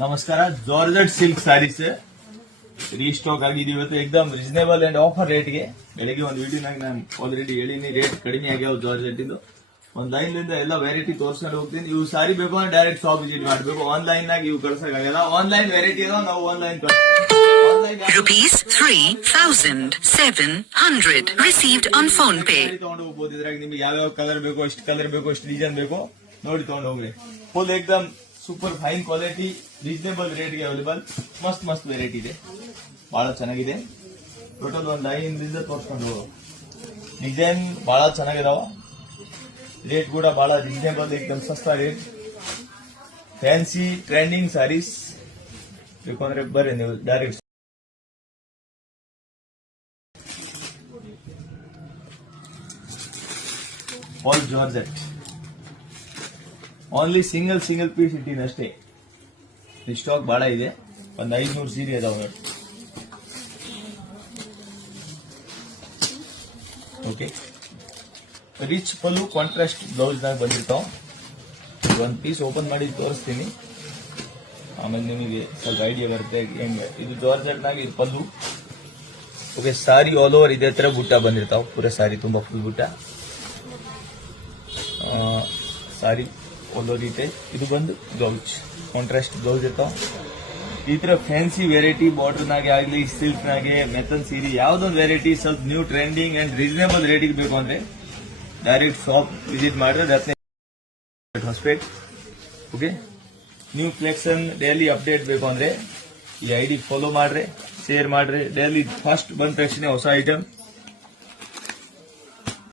ನಮಸ್ಕಾರ. Georgette silk saris restock ಆಗಿದೆ ಇವತ್ತು ಎಕ್ದಮ್ ರೀಸನೇಬಲ್ ಅಂಡ್ ಆಫರ್ ರೇಟ್ಗೆ. ಬೆಳಿಗ್ಗೆ ಒಂದು ವಿಡಿಯೋನಾಗ ನಾನು ಆಲ್ರೆಡಿ ಹೇಳಿನಿ, ರೇಟ್ ಕಡಿಮೆ ಆಗ್ಯಾವ ಜಾರ್ಜೆಟ್ ಇಂದು. ಒಂದ್ ಲೈನ್ ಲಿಂದ ಎಲ್ಲ ವೆರೈಟಿ ತೋರಿಸ್ಕೊಂಡು ಹೋಗ್ತೀನಿ. ಇವು ಸಾರಿ ಬೇಕು ಅಂದ್ರೆ ಡೈರೆಕ್ಟ್ ಶಾಪ್ ವಿಸಿಟ್ ಮಾಡಬೇಕು. ಆನ್ಲೈನ್ ನಾಗ ಇವು ಕಳ್ಸಕ್ಕಾಗಲ್ಲ. ಆನ್ಲೈನ್ ವೆರೈಟಿ ಇರೋ ನಾವು online Rupees 3,700 received on phone pay. ತಗೊಂಡು ಹೋಗ್ಬೋದು. ಇದ್ರಾಗ ನಿಮ್ಗೆ ಯಾವ್ಯಾವ ಕಲರ್ ಬೇಕೋ, ಎಷ್ಟು ಕಲರ್ ಬೇಕೋ, ಎಷ್ಟು ಡಿಸೈನ್ ಬೇಕೋ ನೋಡಿ ತಗೊಂಡು ಹೋಗ್ರಿ. ಫುಲ್ ಎಕ್ದಮ್ ಸೂಪರ್ ಫೈನ್ ಕ್ವಾಲಿಟಿ, ರೀಸನೇಬಲ್ ರೇಟ್ಗೆ ಅವೈಲೇಬಲ್. ಮಸ್ತ್ ವೆರೈಟಿ ಇದೆ, ಬಹಳ ಚೆನ್ನಾಗಿದೆ. ಟೋಟಲ್ ಒಂದು ಲೈನ್ ಲಿಂದ ತೋರಿಸ್ಕೊಂಡು ಡಿಸೈನ್ ಬಹಳ ಚೆನ್ನಾಗಿದಾವ. ರೇಟ್ ಕೂಡ ಬಹಳ ರೀಸನೇಬಲ್, ಏಕದಮ್ ಸಸ್ತಾ ರೇಟ್. ಫ್ಯಾನ್ಸಿ ಟ್ರೆಂಡಿಂಗ್ ಸಾರೀಸ್ ಬೇಕು ಅಂದ್ರೆ ಬರ್ರಿ ನೀವು direct. All georgette, only single piece ಇಟ್ಟಿನ ಅಷ್ಟೇ. ಸ್ಟಾಕ್ ಬಹಳ ಇದೆ, ಒಂದು 500 ಸೀರೆ ಅದಾವ ನೋಡಿ. Okay, rich pallu contrast blouse ನಾಗ ಬಂದಿರ್ತಾವ. ಒಂದು ಪೀಸ್ ಓಪನ್ ಮಾಡಿ ತೋರಿಸ್ತೀನಿ, ಆಮೇಲೆ ನಿಮಗೆ ಸ್ವಲ್ಪ ಐಡಿಯಾ ಬರುತ್ತೆ ಹೆಂಗೆ. ಇದು ಜಾರ್ಜೆಟ್ ನಾಗ ಇದು ಪಲ್ಲು. ಓಕೆ, ಸಾರಿ ಆಲ್ ಓವರ್ ಇದೇ ತರ ಬುಟ್ಟ ಬಂದಿರ್ತಾವ. ಪೂರ ಸಾರಿ ತುಂಬಾ ಫುಲ್ ಬುಟ್ಟ ಸಾರಿ ಆಲ್ ಓವರ್ ಇದೆ. ಇದು ಬಂದು ಬ್ಲೌಸ್, ಕಾಂಟ್ರಾಸ್ಟ್ ಬ್ಲೌಸ್ ಇರ್ತಾವ. ಈ ತರ ಫ್ಯಾನ್ಸಿ ವೆರೈಟಿ ಬಾರ್ಡರ್ ನಾಗೆ ಆಗ್ಲಿ, ಸಿಲ್ಕ್ ನಾಗೆ, ಮೆಥನ್ ಸೀರೆ ಯಾವ್ದೊಂದು ವೆರೈಟಿ ಸ್ವಲ್ಪ ನ್ಯೂ ಟ್ರೆಂಡಿಂಗ್ ಅಂಡ್ ರೀಸನೇಬಲ್ ರೇಟಿಗೆ ಬೇಕು ಅಂದ್ರೆ ಡೈರೆಕ್ಟ್ ಶಾಪ್ ವಿಸಿಟ್ ಮಾಡಿದ್ರೆ Ratna Hosapete. Okay, new collection daily update ಬೇಕು ಅಂದ್ರೆ ಈ ಐಡಿ ಫಾಲೋ ಮಾಡ್ರಿ, ಶೇರ್ ಮಾಡ್ರಿ. ಡೈಲಿ ಫಸ್ಟ್ ಬಂದ ತಕ್ಷಣ ಹೊಸ ಐಟಮ್